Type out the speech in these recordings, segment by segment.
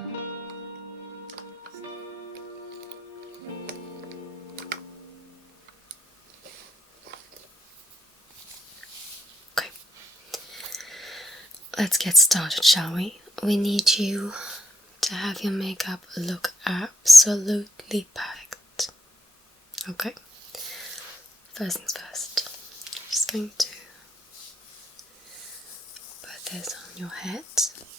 Okay, let's get started, shall we? We need you to have your makeup look absolutely perfect. Okay, first things first, I'm just going to put this on your head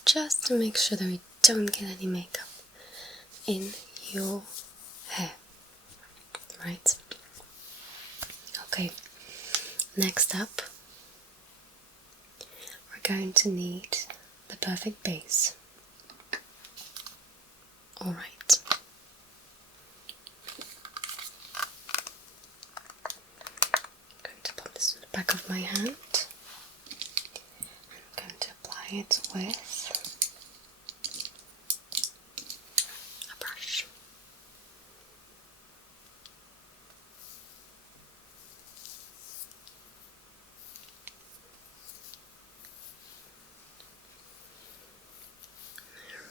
just to make sure that we don't get any makeup in your hair. Right? Okay, next up, we're going to need the perfect base. Alright. I'm going to pop this in the back of my hand. I'm going to apply it with a brush.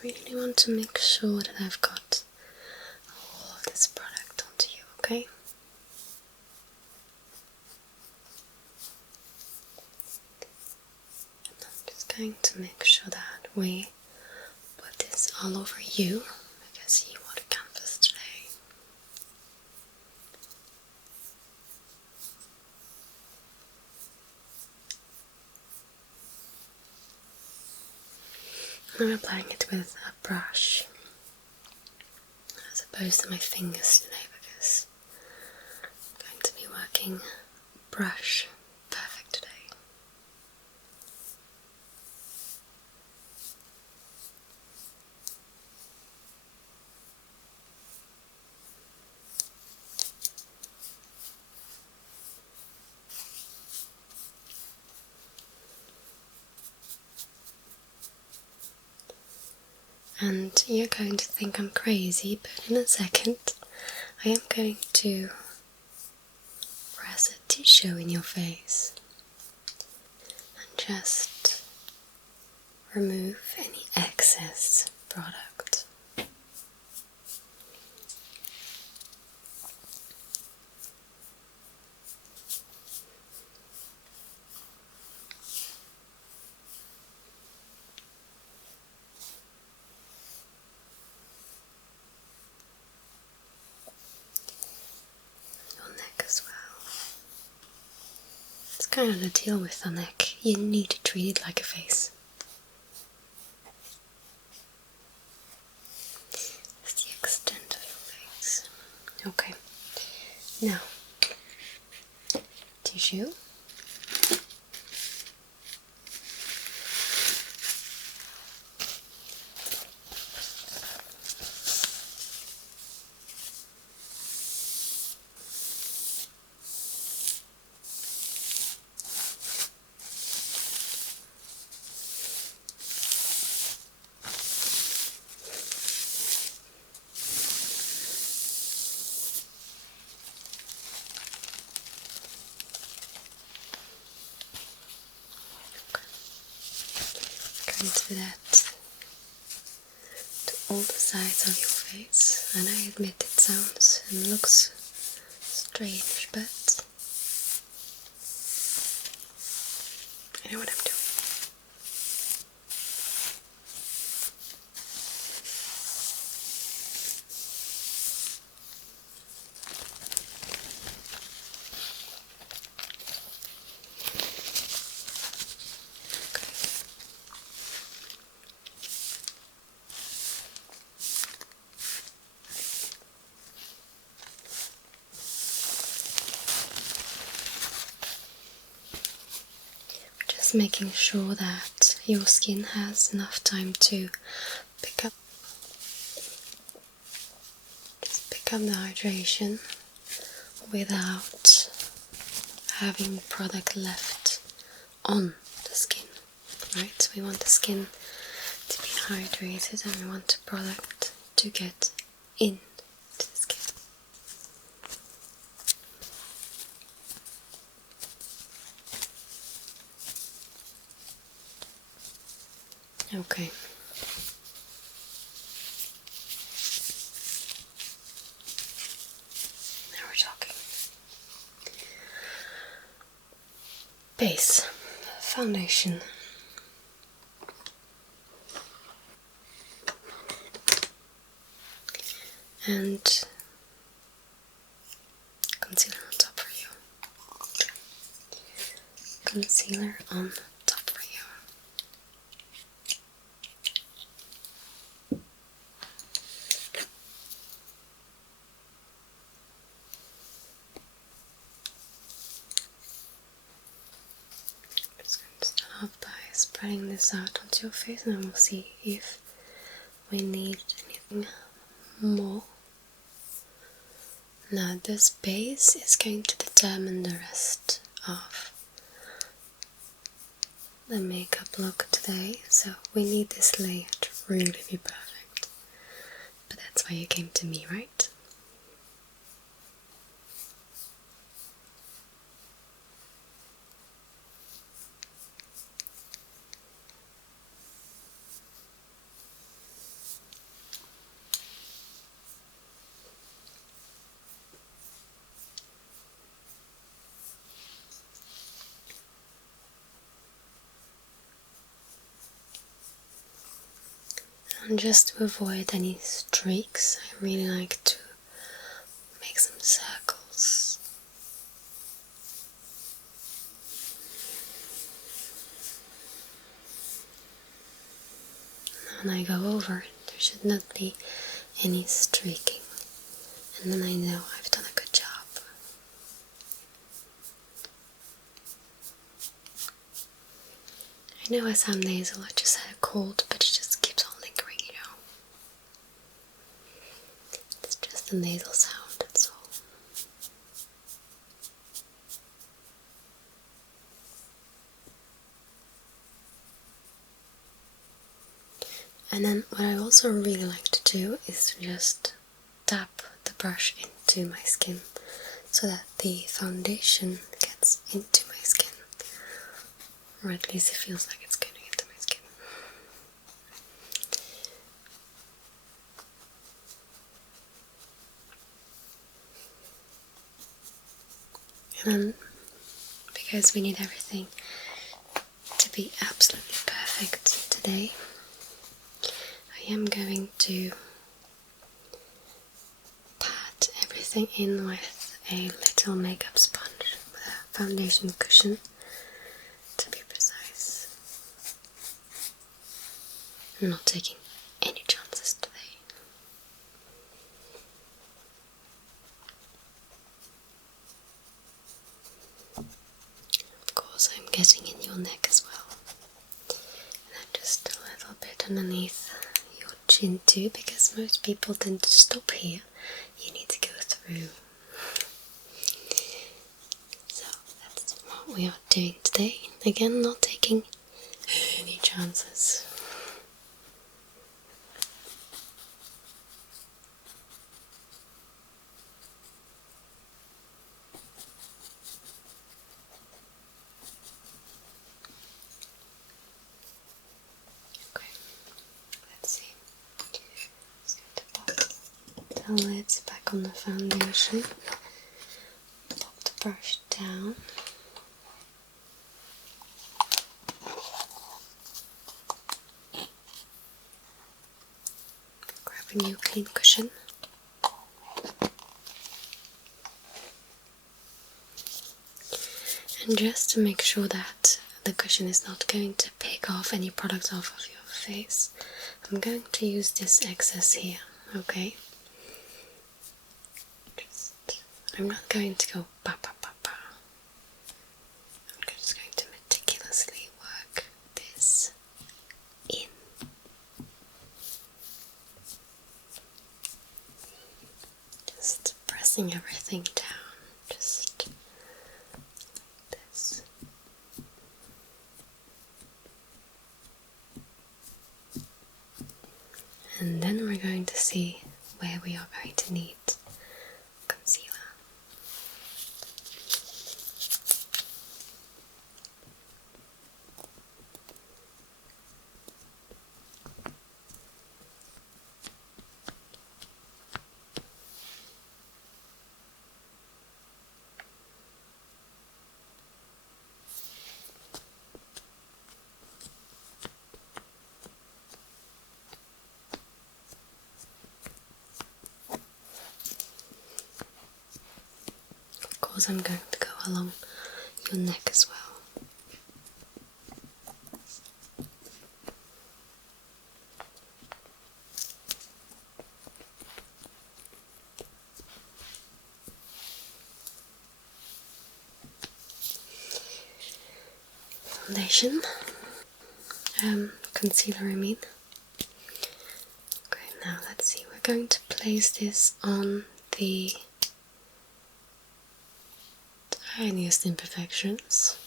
I really want to make sure that I've got all of this product onto you, okay? And I'm just going to make sure that we put this all over you, because you want a canvas today. I'm applying it with a brush as opposed to my fingers today, because I'm going to be working brush perfect today. And you're going to think I'm crazy, but in a second I am going to press a tissue in your face and just remove any excess product. Your neck as well. It's kind of the deal with the neck. You need to treat it like a face. That's the extent of your face. Okay. Now, tissue. Going to do that to all the sides of your face, and I admit it sounds and looks strange, but I know what I'm doing. Just making sure that your skin has enough time to pick up the hydration without having product left on the skin. Right? We want the skin to be hydrated and we want the product to get into the skin. Okay. base, foundation. And concealer on top for you. Concealer on top for you. I'm just going to start by spreading this out onto your face, and then we'll see if we need anything more. Now this base is going to determine the rest of the makeup look today, so we need this layer to really be perfect. But that's why you came to me, right? And just to avoid any streaks, I really like to make some circles. When I go over it, there should not be any streaking, and then I know I've done a good job. I know I sound nasal, I just had a cold, but it just keeps on lingering, you know. It's just a nasal sound, that's all. And then what I also really like to do is just tap the brush into my skin so that the foundation gets into my skin, or at least it feels like it's getting into my skin. And then, because we need everything to be absolutely perfect today, I am going to pat everything in with a little makeup sponge with a foundation cushion, to be precise. I'm not taking any chances today. Of course, I'm getting in your neck as well. And then just a little bit underneath your chin too, because most people tend to stop here. You need to go through. So that's what we are doing today. Again, not taking any chances. Okay, let's see. Just going to pop the lids back on the foundation. Pop the brush down. Grab a new clean cushion. And just to make sure that the cushion is not going to pick off any product off of your face, I'm going to use this excess here, okay? I'm not going to go pa pa pa pa. I'm just going to meticulously work this in. Just pressing everything down, just like this. And then we're going to see where we are going to need concealer. because I'm going to go along your neck as well. Foundation, concealer I mean. Okay, now let's see, we're going to place this on the tiniest imperfections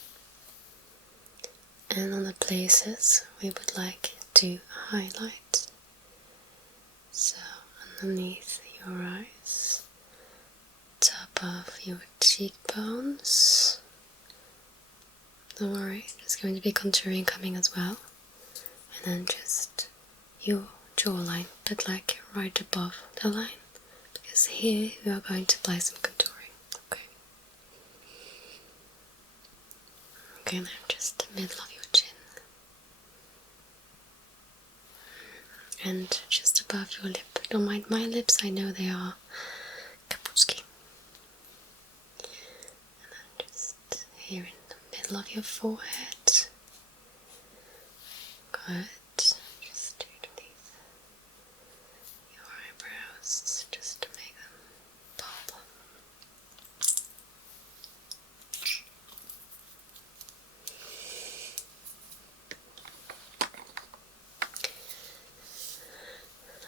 and on the places we would like to highlight. So underneath your eyes, top of your cheekbones. Don't worry, there's going to be contouring coming as well. And then just your jawline, but like right above the line. Because here we are going to apply some contouring. Okay. Okay, now just the middle of your chin. And just above your lip. Don't mind my lips, I know they are kaputski. And then just here in the middle of your forehead. Good. Just underneath your eyebrows, just to make them pop.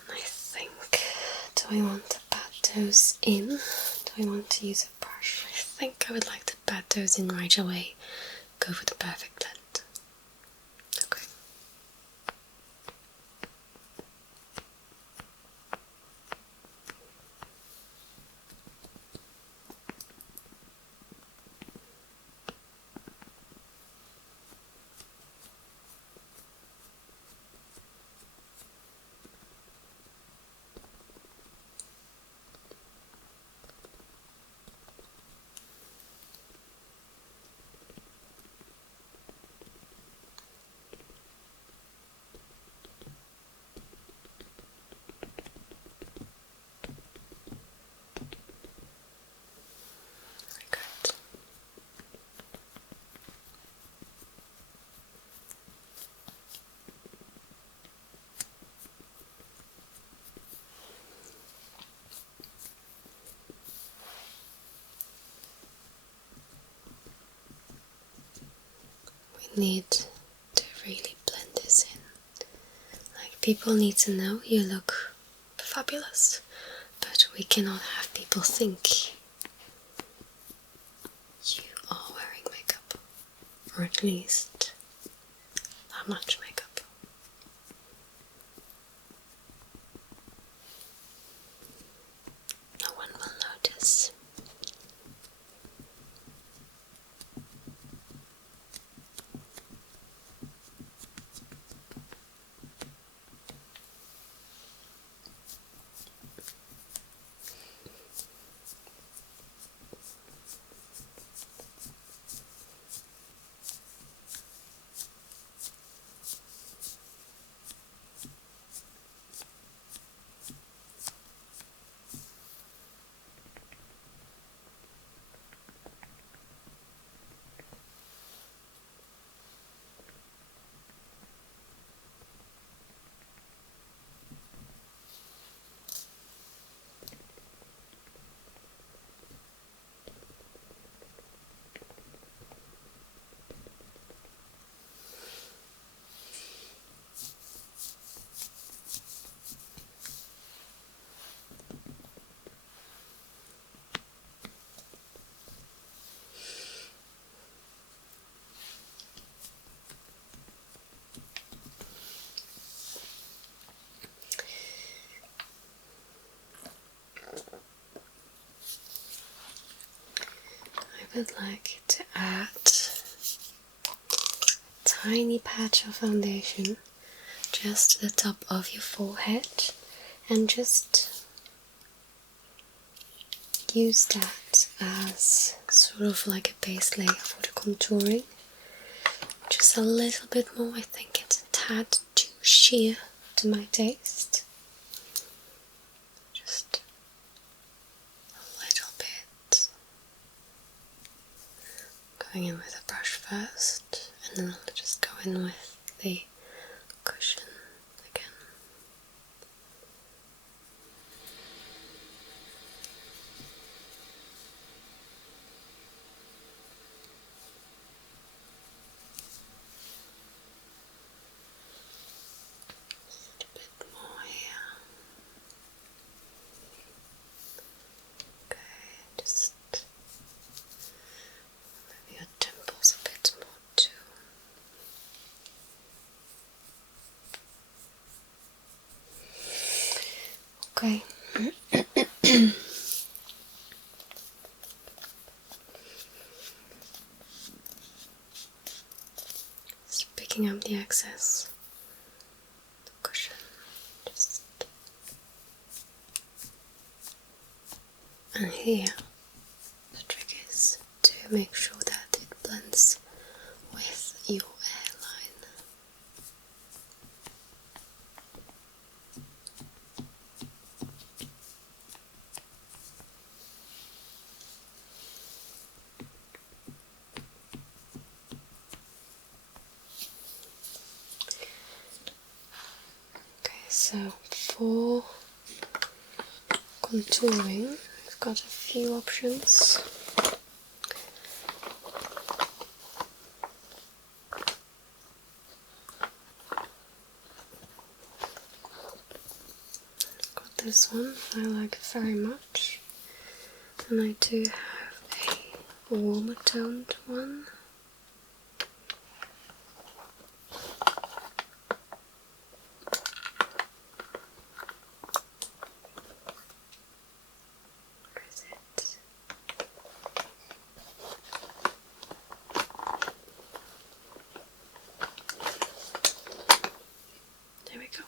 And I think, do I want to pat those in? Do I want to use a brush? I think I would like to pat those in right away. Go for the perfect blend. Okay. Good. We need to really blend this in. Like, people need to know you look fabulous, but we cannot have people think you are wearing makeup, or at least that much makeup. No one will notice. I would like to add a tiny patch of foundation just to the top of your forehead and just use that as sort of like a base layer for the contouring. Just a little bit more, I think it's a tad too sheer to my taste. Just a little bit. going in with a brush first, and then I'll just go in with the cushion again. Just a bit more here. Okay, just maybe your temples a bit more too. Okay. Just picking up the excess cushion. And here, the trick is to make sure that it blends with your hairline. Okay, so for contouring, we've got a few options. I've got this one I like very much, and I do have a warmer toned one. Where is it? There we go.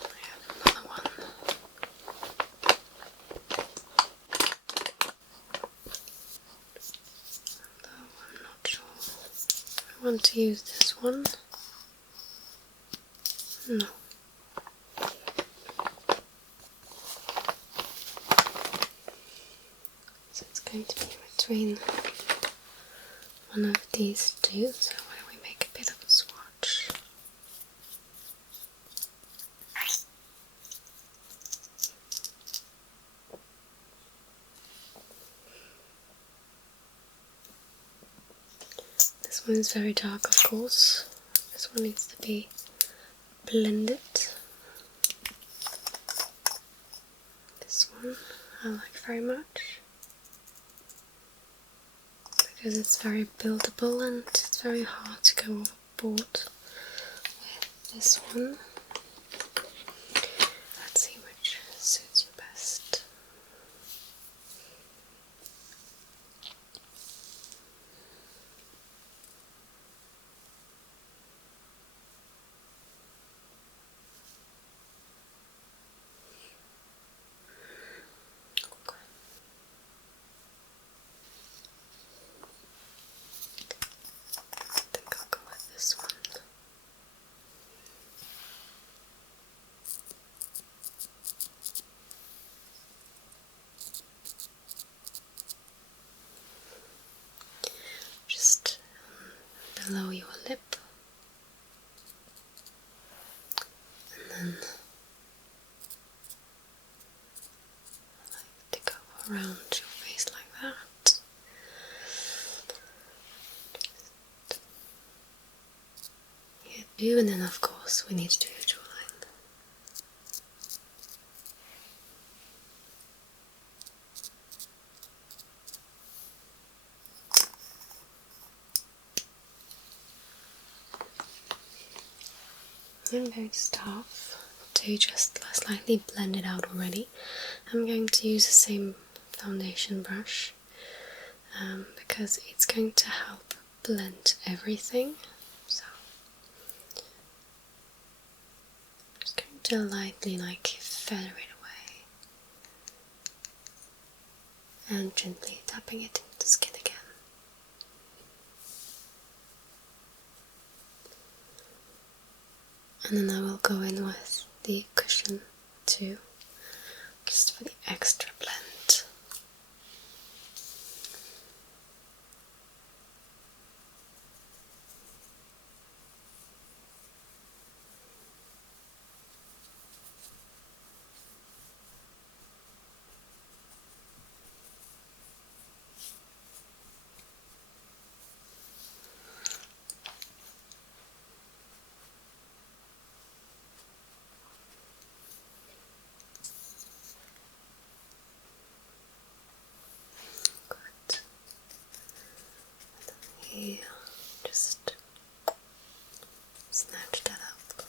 I have another one. Although I'm not sure I want to use this one. No. So it's going to be between one of these two, so why don't we make a bit of a swatch. This one is very dark, of course. This one needs to be blended. This one I like very much because it's very buildable and it's very hard to go overboard with this one. Let's see which suits you best. I think I'll go with this one. Just below your lip, and then I like to go around your face like that. Here too, and then of course we need to do your jawline. I'm going to start to just slightly blend it out already. I'm going to use the same foundation brush because it's going to help blend everything. So I'm just going to lightly feather it away and gently tapping it into the skin again. And then I will go in with the cushion too, just for the extra blend. that up.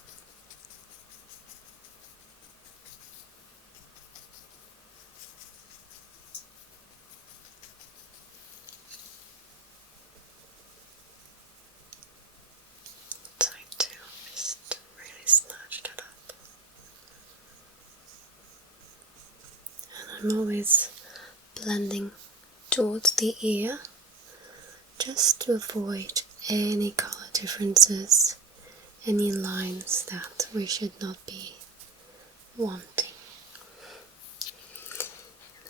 Try to just really snatch that up. And I'm always blending towards the ear just to avoid any color differences, any lines that we should not be wanting.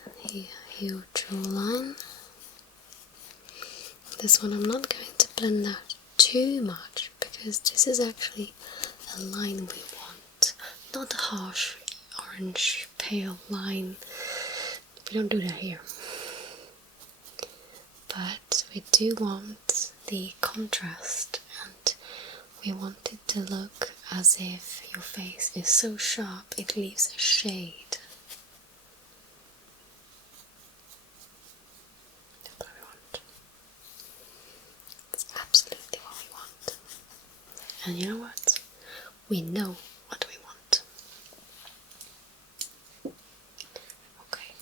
And here, your jawline. This one I'm not going to blend out too much because this is actually a line we want, not a harsh orange pale line. We don't do that here. But we do want the contrast, and we want it to look as if your face is so sharp it leaves a shade. That's what we want. That's absolutely what we want. And you know what? We know what we want. Okay.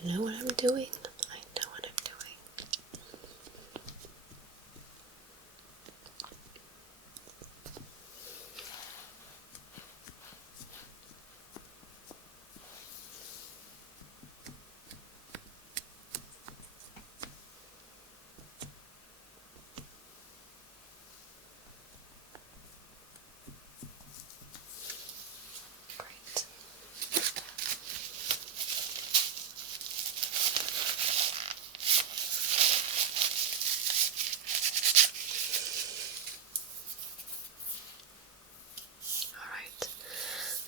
I know what I'm doing. I know what I'm doing. Great. Alright.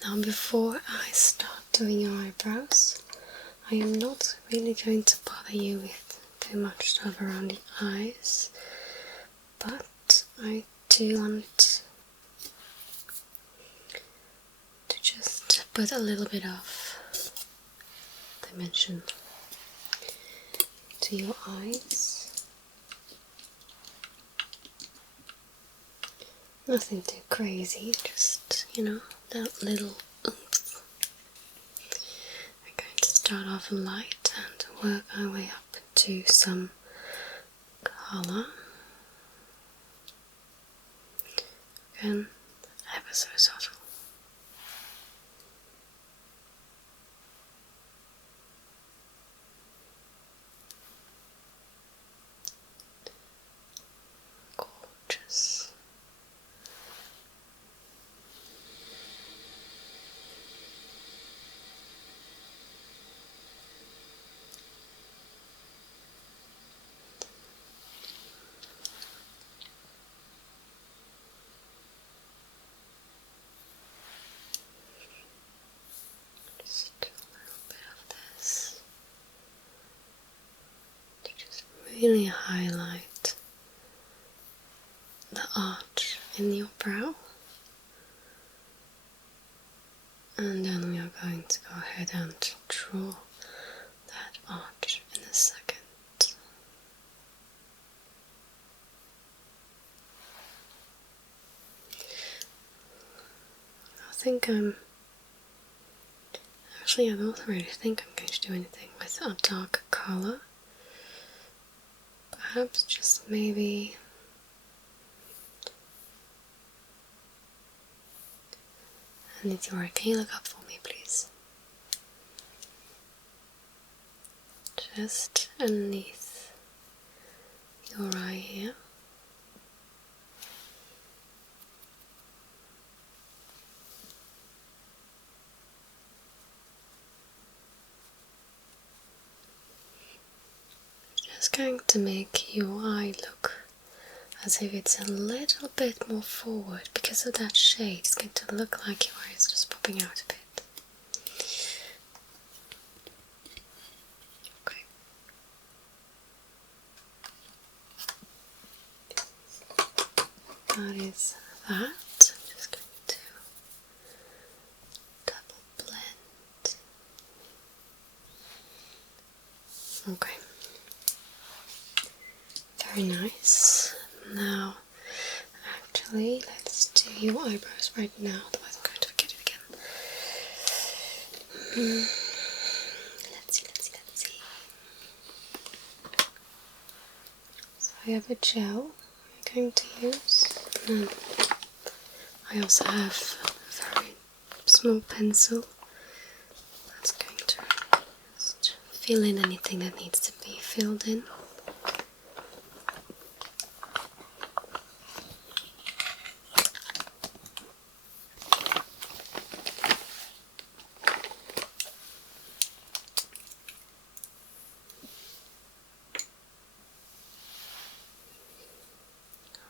Now before I start doing your eyebrows, I am not really going to bother you with too much stuff around the eyes, but I do want to just put a little bit of dimension to your eyes. Nothing too crazy, just, you know, that little oomph. We're going to start off light and work our way up to some colour. Again, ever so subtle. Gorgeous. Just a little bit of this to just really highlight the arch in your brow. And then we are going to go ahead and draw that arch in a second. I don't really think I'm going to do anything with a dark color. Perhaps just maybe and it's alright. Can you look up for me, please? Just underneath your eye here. Just going to make your eye look as if it's a little bit more forward. Because of that shade, it's going to look like your eye is just popping out a bit. Okay. That is that. I'm just going to double blend. Okay. Very nice. Now, actually, let's do your eyebrows right now, otherwise I'm going to forget it again. Let's see. So I have a gel I'm going to use. I also have a very small pencil that's going to just fill in anything that needs to be filled in.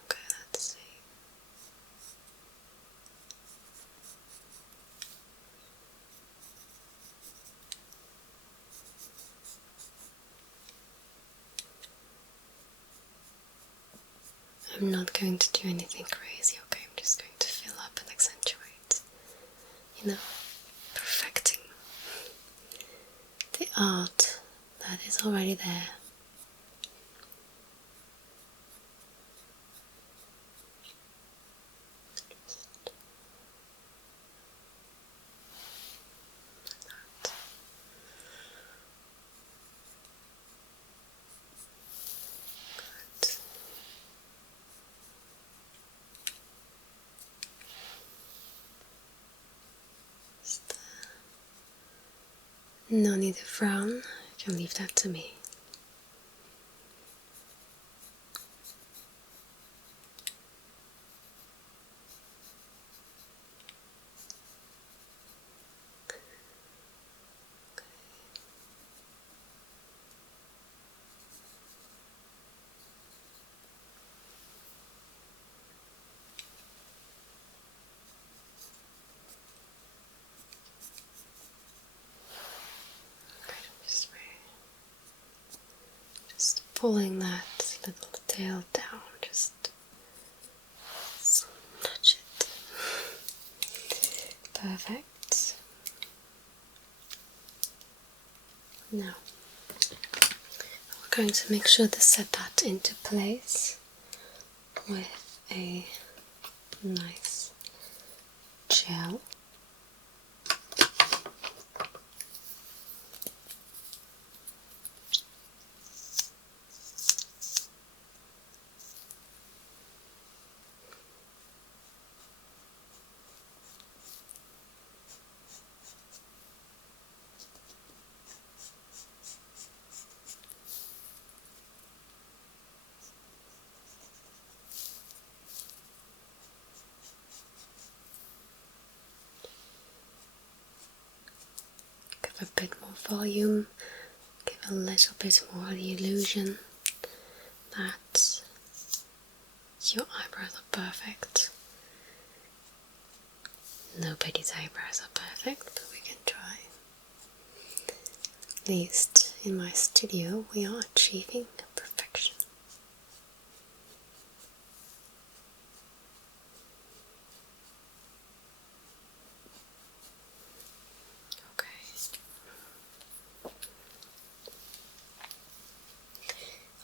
Okay, let's see. I'm not going to do anything crazy, okay? I'm just going to fill up and accentuate. You know, perfecting the art that is already there. No need to frown, you can leave that to me. Just pulling that little tail down, just nudge it. Perfect. Now, we're going to make sure to set that into place with a nice gel. Give a bit more volume, give a little bit more the illusion that your eyebrows are perfect. Nobody's eyebrows are perfect, but we can try. At least in my studio we are achieving perfection.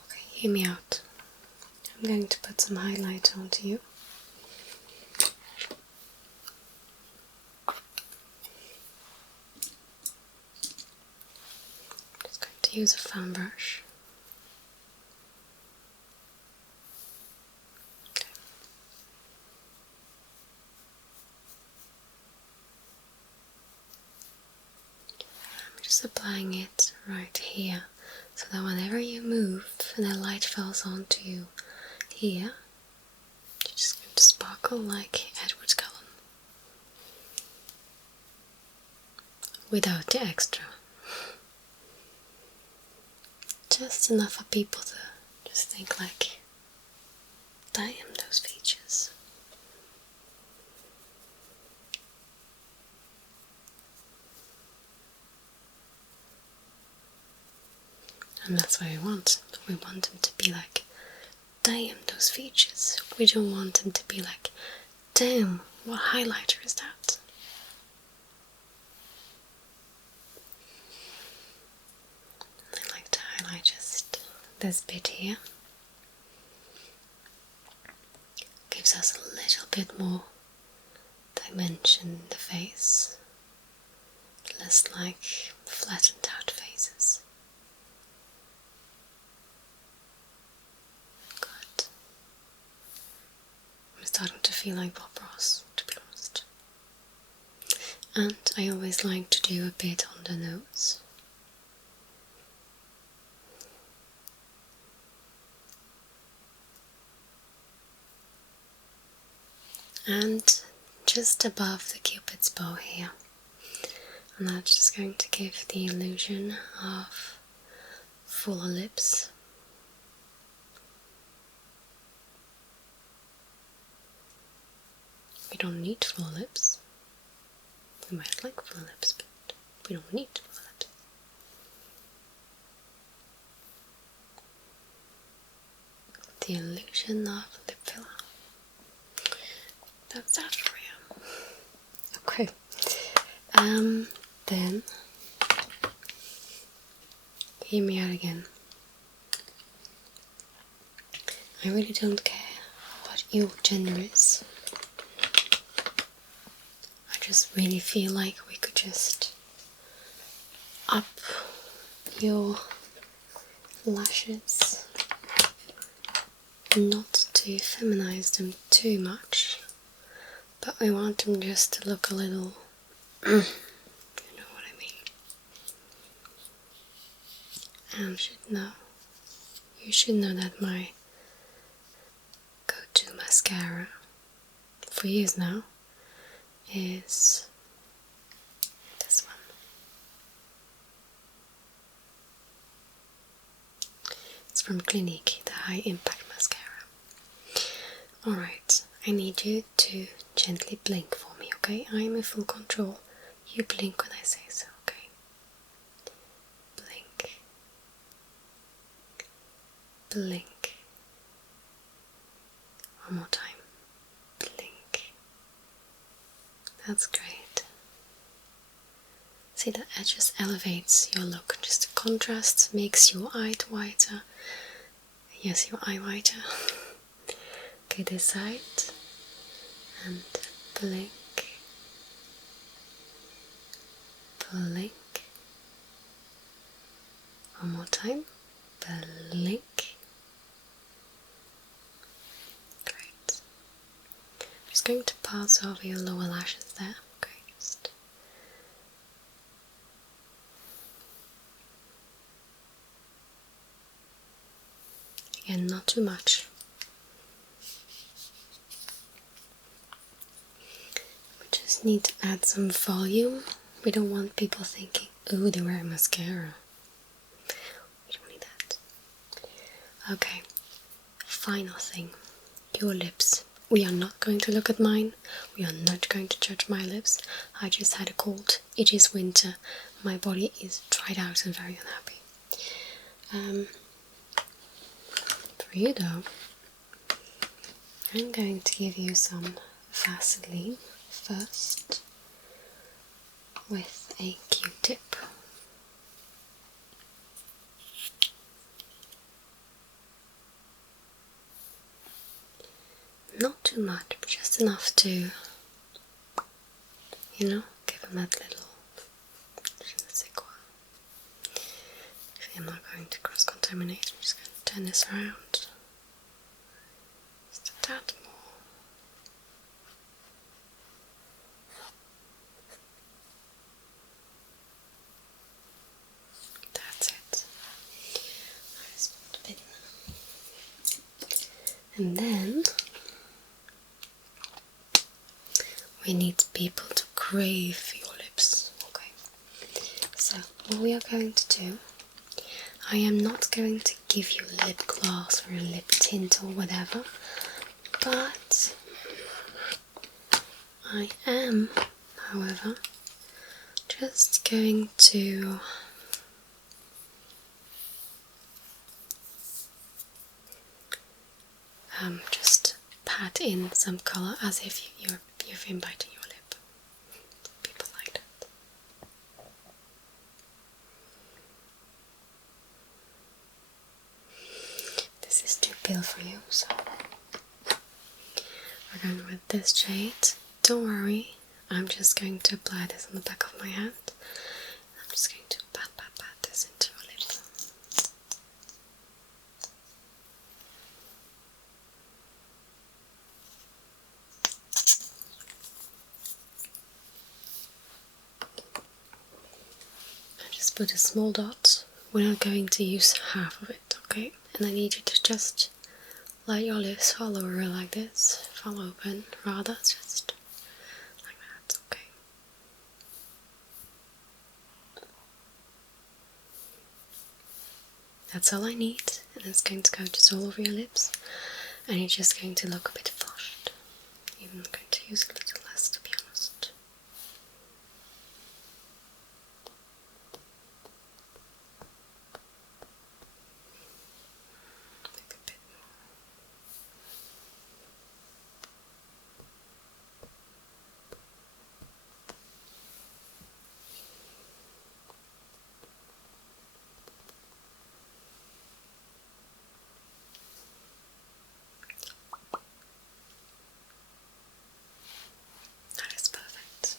Okay, hear me out. I'm going to put some highlight onto you. Just going to use a fan brush. Okay. I'm just applying it right here so that whenever you move and the light falls onto you here, you're just going to sparkle like Edward Cullen. Without the extra. Just enough for people to just think like, damn, those features. And that's what we want. We want them to be like, damn, those features. We don't want them to be like, damn, what highlighter is that? I like to highlight just this bit here. Gives us a little bit more dimension in the face. Less like flattened out faces. Good. I'm starting to feel like Bob Ross, to be honest. And I always like to do a bit on the nose. And just above the Cupid's bow here. And that's just going to give the illusion of fuller lips. We don't need full lips. We might like full lips, but we don't need full lips. The illusion of lip filler. That's that for you. Okay. Then hear me out again. I really don't care what your gender is. I just really feel like we could just up your lashes, not to feminize them too much, but we want them just to look a little, you know what I mean. And you should know that my go-to mascara for years now is this one. It's from Clinique, the High Impact Mascara. Alright, I need you to gently blink for me, okay? I'm in full control. You blink when I say so, okay? Blink. Blink. One more time. Blink. That's great. See, that just elevates your look. Just the contrast makes your eye whiter. Yes, your eye whiter. Okay, this side. And blink. Blink. One more time. Blink. Great. I'm just going to pass over your lower lashes there. Okay, just. Again, not too much. We just need to add some volume. We don't want people thinking, oh, they wear mascara. We don't need that. Okay, final thing. Your lips. We are not going to look at mine. We are not going to judge my lips. I just had a cold. It is winter. My body is dried out and very unhappy. For you though, I'm going to give you some Vaseline first with a Q-tip. Not too much, but just enough to, you know, give them that little je ne sais quoi. I'm not going to cross-contaminate, I'm just going to turn this around. Just a tad more. That's it. And then we need people to crave your lips. Okay, so what we are going to do, I am not going to give you lip gloss or a lip tint or whatever, but I am, however, just going to just pat in some colour as if you've been biting your lip. People like that. This is too pale for you, so we're going with this shade. Don't worry, I'm just going to apply this on the back of my hand. I'm just going to pat this into your lip. I just put a small dot. We're not going to use half of it, okay? And I need you to just let your lips fall over like this. Fall open, rather, just like that, okay? That's all I need, and it's going to go just all over your lips, and you're just going to look a bit flushed. Even going to use a little less, to be honest. Maybe a bit more. That is perfect.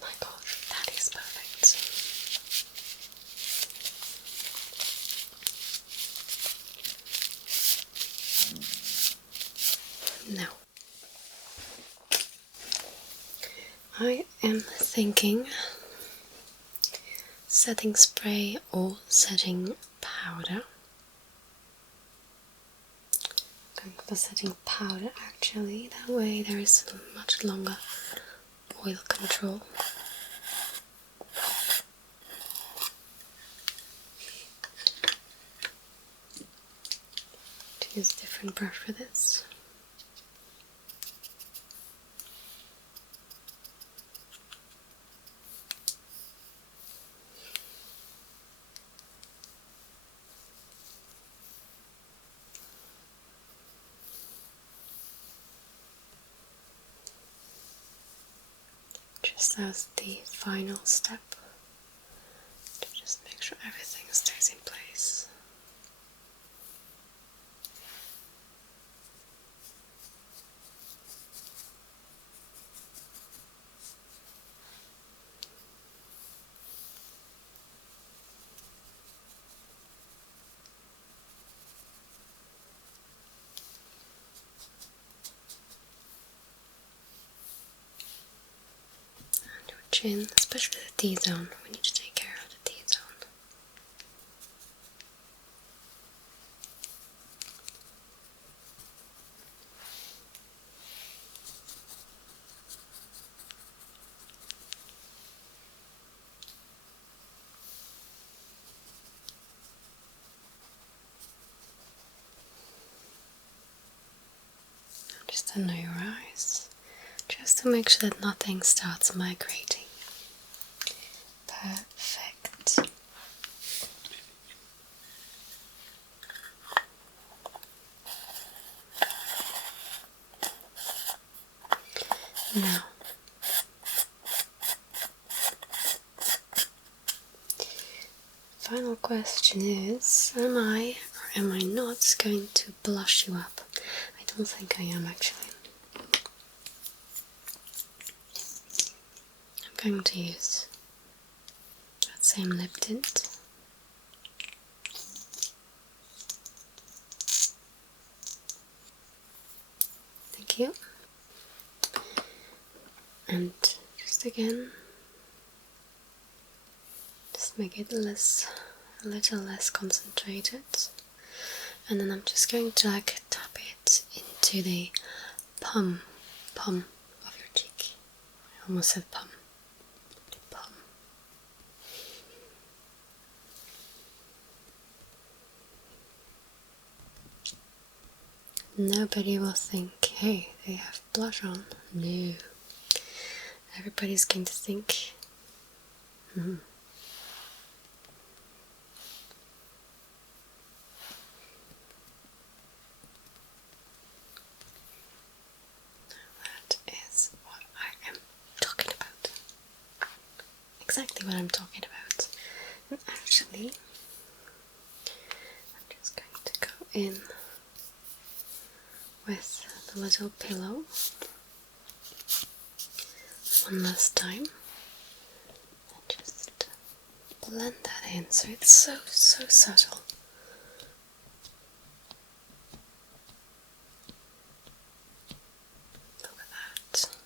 My God, that is perfect. Now, I am thinking setting spray or setting powder. Going for setting powder actually, that way there is a much longer oil control. Use a different brush for this. Just as the final step, to just make sure everything stays in place. Chin, especially the T-zone. We need to take care of the T-zone. Just under your eyes, just to make sure that nothing starts migrating. Perfect. Now, final question is, am I or am I not going to blush you up? I don't think I am actually. I'm going to use that same lip tint. Thank you. And just again, just make it a little less concentrated. And then I'm just going to like tap it into the palm of your cheek. I almost said palm. The palm. Nobody will think, hey, they have blush on. No. Everybody's going to think, that is what I am talking about. Exactly what I'm talking about. And actually, I'm just going to go in with the little pillow one last time and just blend that in so it's so subtle. Look at that.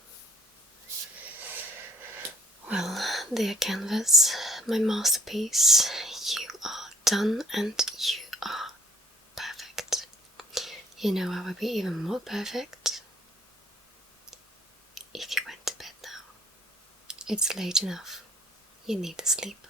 Well, dear canvas, my masterpiece, you are done and you are perfect. You know I would be even more perfect if you went to bed now. It's late enough. You need to sleep.